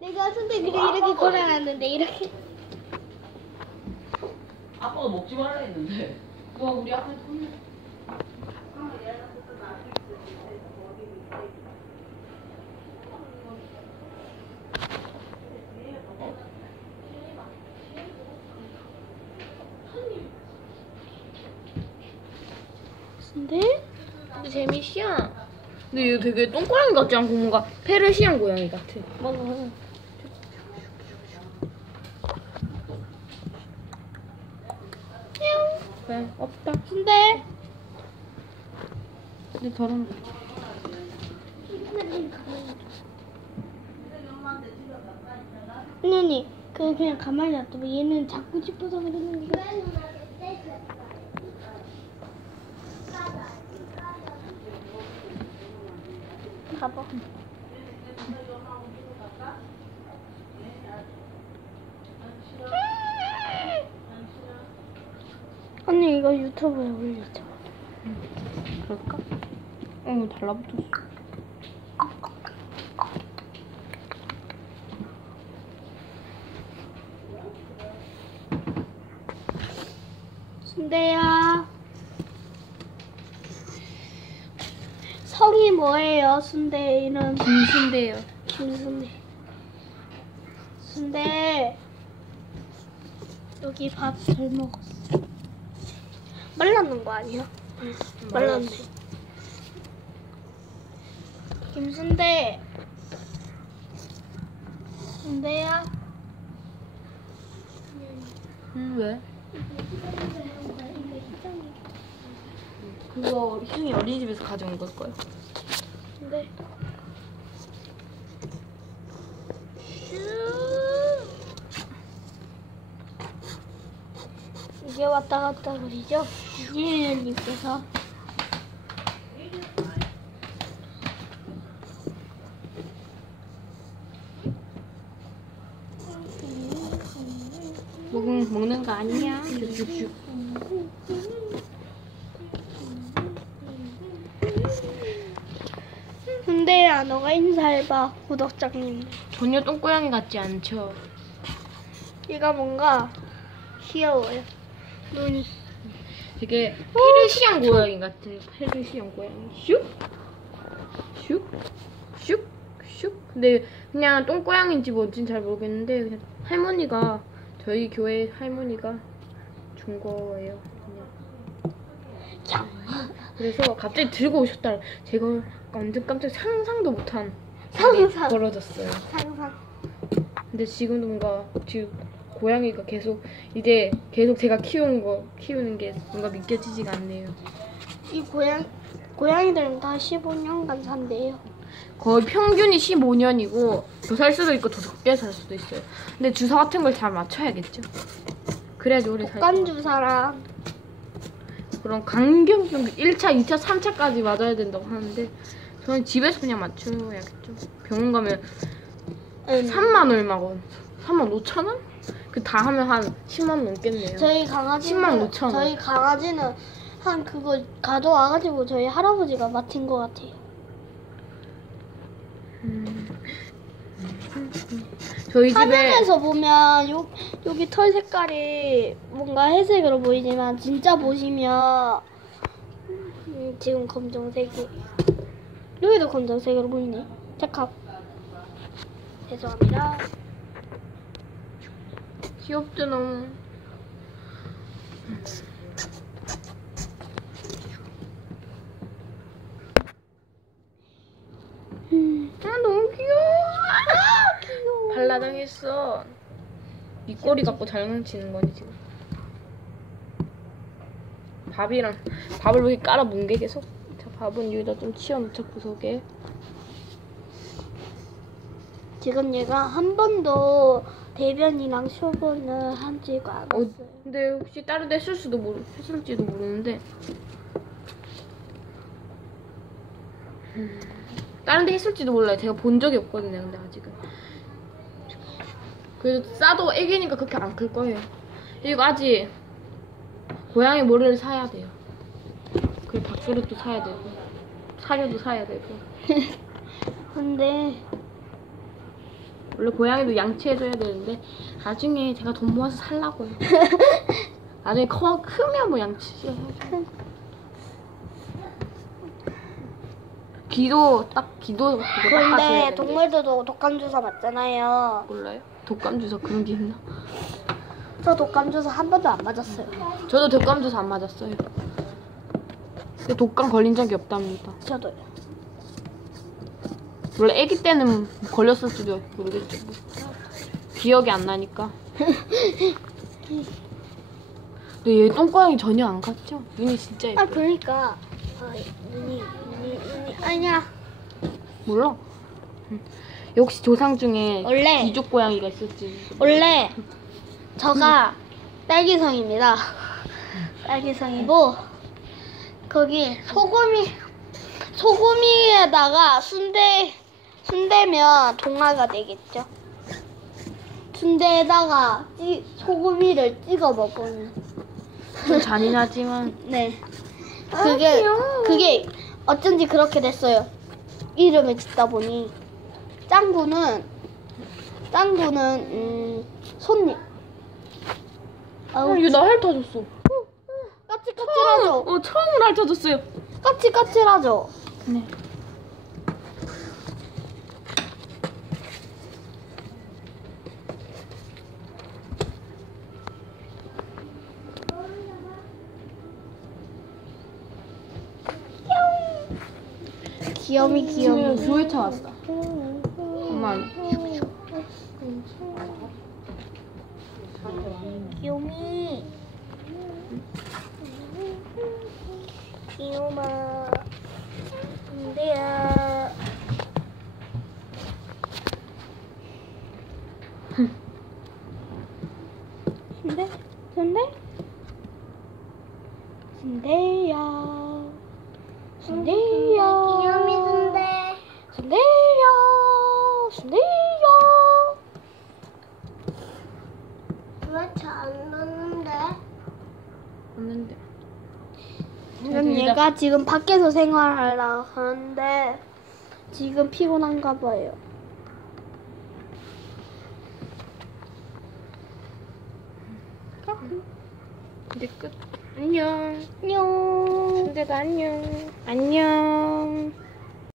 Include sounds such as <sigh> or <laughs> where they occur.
내가 선생님이 이렇게 걸어놨는데 이렇게 아빠가 먹지 말라 했는데. 와 우리 아빠 혼내. 근데 근데 재미있어. 근데 이거 되게 똥고양이 같지 않고 뭔가 페르시안 고양이 같아. 맞아 왜? 없다. 근데 근데 더러운 거. 아니 그 그냥 가만히 놔둬 얘는 잡고 싶어서 그러는 거야 가봐 언니 이거 유튜브에 올렸죠 그럴까? 어, 달라붙었어. 순대야. 성이 뭐예요 순대? 이름. 김순대요. 김순대. 순대. 여기 밥 잘 먹었어 말랐는 거 아니야? 말랐네 김순대 순대야 응, 왜? 그거 희ung이 어린이집에서 가져온 걸 거야. 네. 이게 왔다 갔다 그리죠? 이혜연님께서 먹는, 먹는 거 아니야? 슉슉슉. 근데야 너가 인사해봐 구독자님 전혀 똥고양이 같지 않죠? 얘가 뭔가 귀여워요 눈이 되게 페르시안 고양이 같아요. 페르시안 고양이. 슉? 슉? 슉? 슉? 근데 그냥 똥고양인지 뭔진 잘 모르겠는데 그냥 할머니가 저희 교회 할머니가 준 거예요. 그냥. 그래서 갑자기 들고 오셨다. 제가 완전 깜짝 상상도 못한 상상. 벌어졌어요. 상상 근데 지금도 뭔가 지금 고양이가 계속 이제 계속 제가 키우는 거 키우는 게 뭔가 믿겨지지가 않네요. 이 고양 고양이들은 다 15년간 산대요 거의 평균이 15년이고 더 살 수도 있고 더 적게 살 수도 있어요. 근데 주사 같은 걸 잘 맞춰야겠죠. 그래야지 오래 살고. 독감주사랑 그런 강경병 1차, 2차, 3차까지 맞아야 된다고 하는데 저는 집에서 그냥 맞춰야겠죠. 병원 가면 음, 3만 얼마건. 3만 5천 원? 그 다 하면 한 10만 원 넘겠네요. 저희 강아지는 10만 5천 원. 저희 강아지는 한 그거 가져와가지고 저희 할아버지가 맡은 것 같아요. 저희 집에 화면에서 보면 요, 여기 털 색깔이 뭔가 회색으로 보이지만 진짜 보시면 음, 지금 검정색이 여기도 검정색으로 보이네. 잠깐 죄송합니다. 귀엽죠 너무. 아 너무 귀여워. 귀여워. 발라당했어. 네 꼬리 갖고 장난치는 거니 지금. 밥이랑 밥을 여기 깔아 뭉개 계속. 자 밥은 여기다 좀 치워 놓자 구석에. 지금 얘가 한 번도 대변이랑 쇼변을 한 지가 안 어, 했어요. 근데 혹시 다른 데 했을 수도 모르 했을지도 모르는데. 음, 다른 데 했을지도 몰라요. 제가 본 적이 없거든요. 근데 아직은. 그래도 싸도 애기니까 그렇게 안 클 거예요. 이거 아직 고양이 모래를 사야 돼요. 그리고 밥그릇도 사야 되고 사료도 사야 되고. <laughs> 근데 원래 고양이도 양치해줘야 되는데 나중에 제가 돈 모아서 살라고요. <laughs> 나중에 커 크면 뭐 양치해야죠. 기도 딱 기도 그거 되는데. 동물들도 독감 주사 맞잖아요. 몰라요? 독감 주사 그런 게 있나? 저 독감 주사 한 번도 안 맞았어요. 저도 독감 주사 안 맞았어요. 근데 독감 걸린 적이 없답니다. 저도요. 원래 아기 때는 걸렸을지도 모르겠죠. 뭐. 기억이 안 나니까. 근데 얘 똥고양이 전혀 안 갔죠? 눈이 진짜 예뻐. 아 그러니까 아, 눈이 눈이 눈이 아니야. 몰라. 응. 역시 조상 중에 원래- 귀족 고양이가 있었지. 원래 저가 딸기성입니다. 딸기성이고 거기 소금이 소금이에다가 순대 순대면 동화가 되겠죠. 순대에다가 찌, 소금이를 찍어 먹으면 좀 잔인하지만 <laughs> 네. 그게 그게 어쩐지 그렇게 됐어요. 이름을 짓다 보니 짱구는 짱구는 음, 손님. 아우 어, 얘나 핥아줬어. 까칠까칠하죠. 어, 처음으로 핥아줬어요. 까칠까칠하죠. 네. 귀염이 지금 귀염이. 조회차 왔다. 엄마. 귀요미. 귀요마. 근데야. 근데? 근데? 순대야. 순대야. 귀요미 순대. 순대야. 순대야. 왜 잘 넣는데? 없는데. 지금 얘가 지금 밖에서 생활하려 하는데 지금 피곤한가 봐요. 이제 끝. 안녕. 안녕. 근데도 안녕. 안녕.